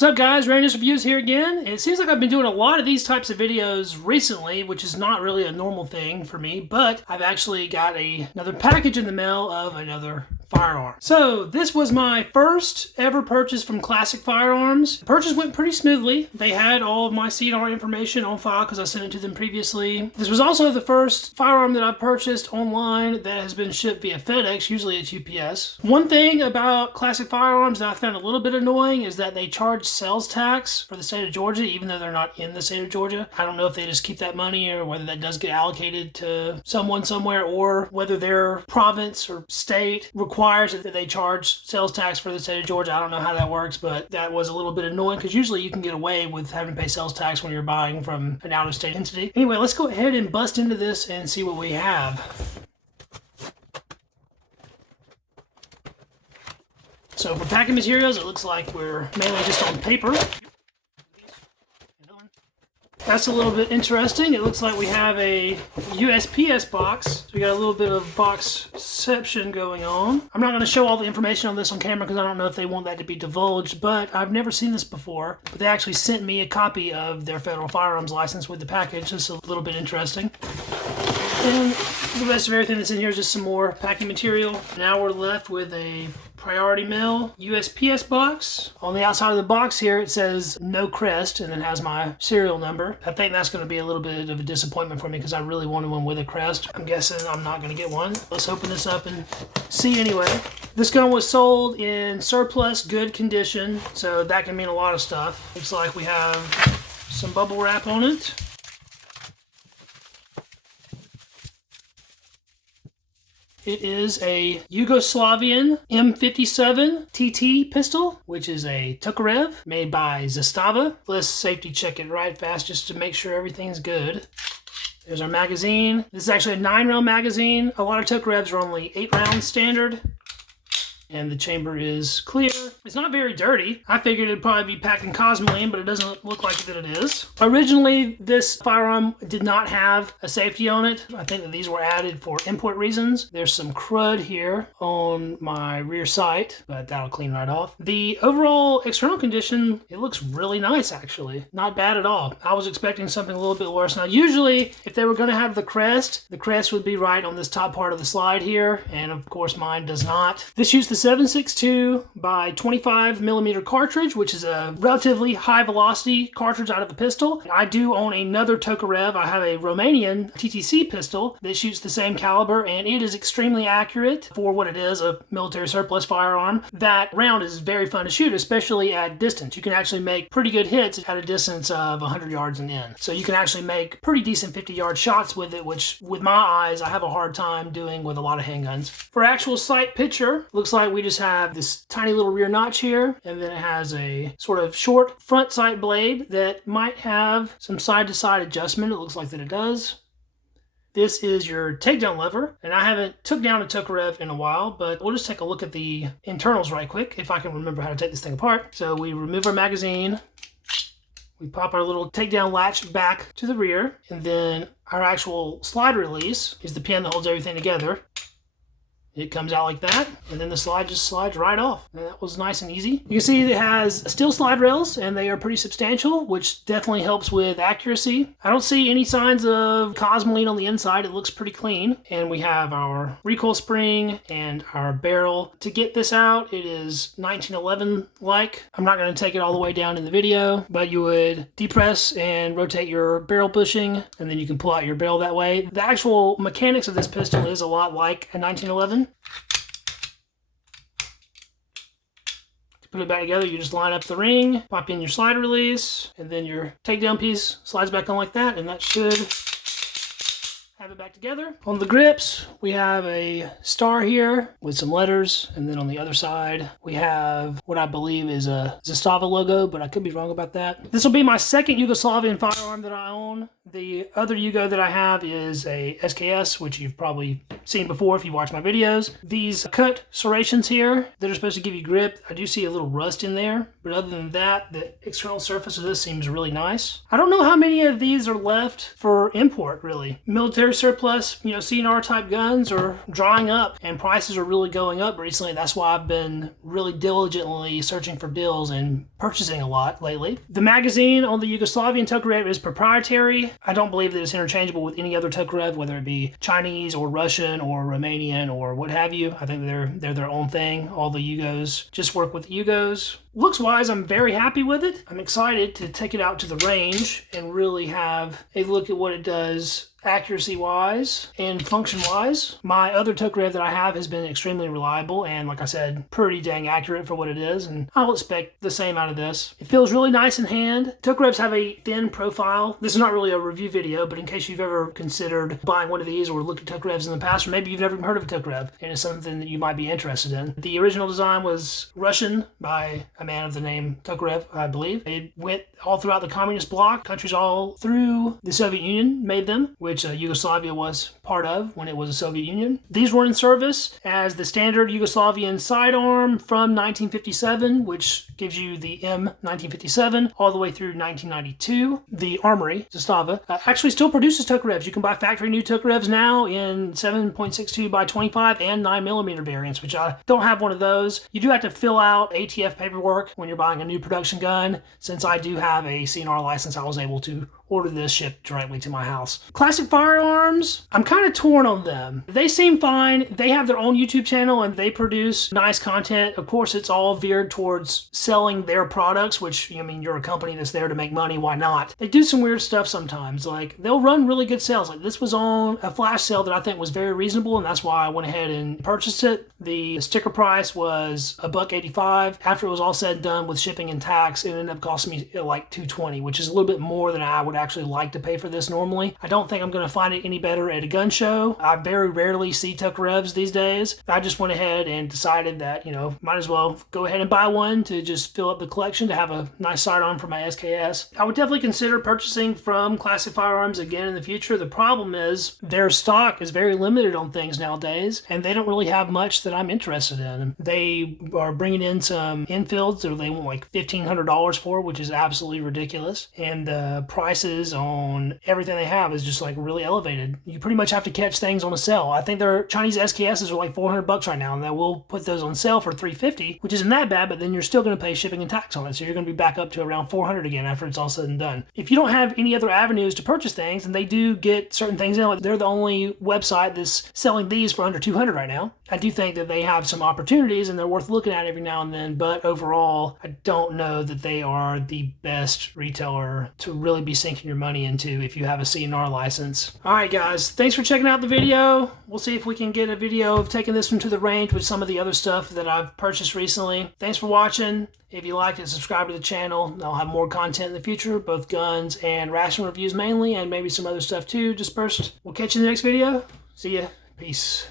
What's up guys, Readiness Reviews here again. It seems like I've been doing a lot of these types of videos recently, which is not really a normal thing for me, but I've actually got another package in the mail of another firearm. So this was my first ever purchase from Classic Firearms. The purchase went pretty smoothly. They had all of my CNR information on file because I sent it to them previously. This was also the first firearm that I purchased online that has been shipped via FedEx, usually it's UPS. One thing about Classic Firearms that I found a little bit annoying is that they charge sales tax for the state of Georgia, even though they're not in the state of Georgia. I don't know if they just keep that money or whether that does get allocated to someone somewhere, or whether their province or state requires that they charge sales tax for the state of Georgia. I don't know how that works, but that was a little bit annoying because usually you can get away with having to pay sales tax when you're buying from an out-of-state entity. Anyway, let's go ahead and bust into this and see what we have. So for packing materials, it looks like we're mainly just on paper. That's a little bit interesting. It looks like we have a USPS box. So we got a little bit of boxception going on. I'm not going to show all the information on this on camera because I don't know if they want that to be divulged, but I've never seen this before. But they actually sent me a copy of their federal firearms license with the package. It's a little bit interesting. And the rest of everything that's in here is just some more packing material. Now we're left with a priority mail USPS box. On the outside of the box here it says no crest and then has my serial number. I think that's going to be a little bit of a disappointment for me because I really wanted one with a crest. I'm guessing I'm not going to get one. Let's open this up and see anyway. This gun was sold in surplus good condition, so that can mean a lot of stuff. Looks like we have some bubble wrap on it. It is a Yugoslavian M57 TT pistol, which is a Tokarev made by Zastava. Let's safety check it right fast just to make sure everything's good. There's our magazine. This is actually a 9-round magazine. A lot of Tokarevs are only 8 rounds standard. And the chamber is clear. It's not very dirty. I figured it'd probably be packed in cosmoline, but it doesn't look like that it is. Originally, this firearm did not have a safety on it. I think that these were added for import reasons. There's some crud here on my rear sight, but that'll clean right off. The overall external condition, it looks really nice actually. Not bad at all. I was expecting something a little bit worse. Now usually, if they were gonna have the crest would be right on this top part of the slide here, and of course mine does not. This shoots the 7.62 by 25 millimeter cartridge, which is a relatively high velocity cartridge out of the pistol. I do own another Tokarev. I have a Romanian TTC pistol that shoots the same caliber, and it is extremely accurate for what it is, a military surplus firearm. That round is very fun to shoot, especially at distance. You can actually make pretty good hits at a distance of 100 yards and in. So you can actually make pretty decent 50-yard shots with it, which with my eyes, I have a hard time doing with a lot of handguns. For actual sight picture, looks like we just have this tiny little rear notch here, and then it has a sort of short front sight blade that might have some side-to-side adjustment. It looks like that it does. This is your takedown lever, and I haven't took down a Tokarev in a while, but we'll just take a look at the internals right quick if I can remember how to take this thing apart. So we remove our magazine, we pop our little takedown latch back to the rear, and then our actual slide release is the pin that holds everything together. It comes out like that, and then the slide just slides right off. And that was nice and easy. You can see it has steel slide rails, and they are pretty substantial, which definitely helps with accuracy. I don't see any signs of cosmoline on the inside. It looks pretty clean. And we have our recoil spring and our barrel. To get this out, it is 1911-like. I'm not going to take it all the way down in the video, but you would depress and rotate your barrel bushing, and then you can pull out your barrel that way. The actual mechanics of this pistol is a lot like a 1911. To put it back together, you just line up the ring, pop in your slide release, and then your takedown piece slides back on like that, and that should have it back together. On the grips, we have a star here with some letters, and then on the other side, we have what I believe is a Zastava logo, but I could be wrong about that. This will be my second Yugoslavian firearm that I own. The other Yugo that I have is a SKS, which you've probably seen before if you watch my videos. These cut serrations here that are supposed to give you grip, I do see a little rust in there, but other than that, the external surface of this seems really nice. I don't know how many of these are left for import, really. Military military surplus, CNR type guns are drying up and prices are really going up recently. That's why I've been really diligently searching for deals and purchasing a lot lately. The magazine on the Yugoslavian Tokarev is proprietary. I don't believe that it's interchangeable with any other Tokarev, whether it be Chinese or Russian or Romanian or what have you. I think they're their own thing. All the Yugos just work with Yugos. Looks wise, I'm very happy with it. I'm excited to take it out to the range and really have a look at what it does accuracy wise and function wise. My other Tokarev that I have has been extremely reliable and, like I said, pretty dang accurate for what it is, and I'll expect the same out of this. It feels really nice in hand. Tokarevs have a thin profile. This is not really a review video, but in case you've ever considered buying one of these or looked at Tokarevs in the past, or maybe you've never even heard of a Tokarev and it's something that you might be interested in. The original design was Russian by a man of the name Tokarev, I believe. It went all throughout the communist bloc. Countries all through the Soviet Union made them, which Yugoslavia was part of when it was a Soviet Union. These were in service as the standard Yugoslavian sidearm from 1957, which gives you the M1957 all the way through 1992. The Armory, Zastava, actually still produces Tokarevs. You can buy factory new Tokarevs now in 7.62 by 25 and 9mm variants, which I don't have one of those. You do have to fill out ATF paperwork when you're buying a new production gun. Since I do have a CNR license, I was able to order this shipped directly to my house. Classic Firearms, I'm kind of torn on them. They seem fine. They have their own YouTube channel and they produce nice content. Of course, it's all veered towards selling their products, which, you're a company that's there to make money. Why not? They do some weird stuff sometimes. Like, they'll run really good sales. Like, this was on a flash sale that I think was very reasonable, and that's why I went ahead and purchased it. The sticker price was $1.85. After it was all said and done with shipping and tax, it ended up costing me like $2.20, which is a little bit more than I would actually like to pay for this normally. I don't think I'm going to find it any better at a gun show. I very rarely see Tokarevs these days. I just went ahead and decided that, might as well go ahead and buy one to just fill up the collection to have a nice sidearm for my SKS. I would definitely consider purchasing from Classic Firearms again in the future. The problem is their stock is very limited on things nowadays, and they don't really have much that I'm interested in. They are bringing in some infields that they want like $1,500 for, which is absolutely ridiculous. And the prices on everything they have is just like really elevated. You pretty much have to catch things on a sale. I think their Chinese SKSs are like $400 right now, and they will put those on sale for $350, which isn't that bad, but then you're still going to pay shipping and tax on it. So you're going to be back up to around $400 again after it's all said and done. If you don't have any other avenues to purchase things, and they do get certain things in, like they're the only website that's selling these for under $200 right now. I do think that they have some opportunities and they're worth looking at every now and then, but overall, I don't know that they are the best retailer to really be sinking your money into if you have a CNR license. Alright guys, thanks for checking out the video. We'll see if we can get a video of taking this one to the range with some of the other stuff that I've purchased recently. Thanks for watching. If you liked it, subscribe to the channel. I'll have more content in the future, both guns and ration reviews mainly, and maybe some other stuff too dispersed. We'll catch you in the next video. See ya. Peace.